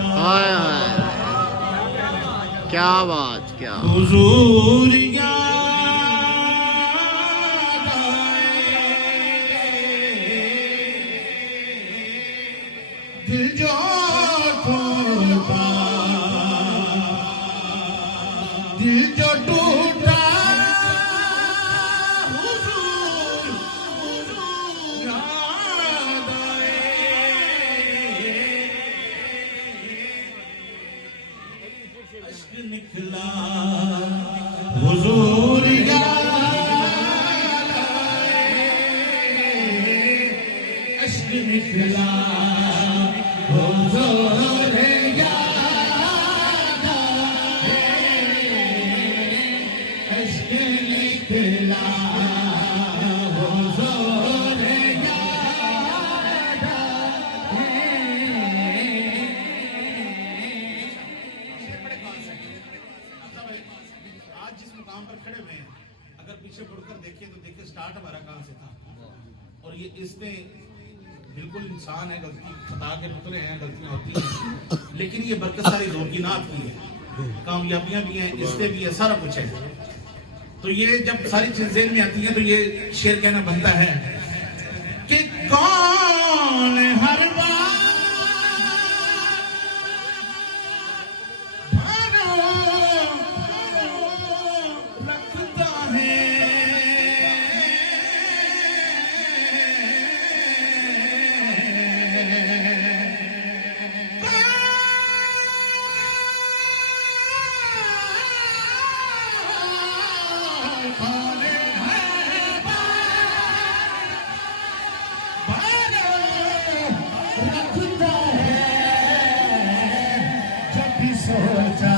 हाय हाय, क्या बात, क्या हुजूर दिल जो टूटा, दिल जो टूटा, हुजूर याद आए, अश्क निकला हुजूर याद आए, अश्क निकला हुजूर याद आए, अश्क निकला हुजूर याद आज जिस मुकाम पर खड़े हुए हैं, अगर पीछे मुड़कर देखिए तो देखिए स्टार्ट हमारा कहां से था। और ये इसमें बिल्कुल इंसान है, गलती खता के पुतले हैं, गलतियां होती हैं, लेकिन ये बरकत सारी ज़ोरकीनात की है, कामयाबियां भी हैं, इससे भी है, सारा कुछ है। तो ये जब सारी चीजें ज़हन में आती हैं तो ये शेर कहना बनता है कि कौन हर बार रखता है, सोचा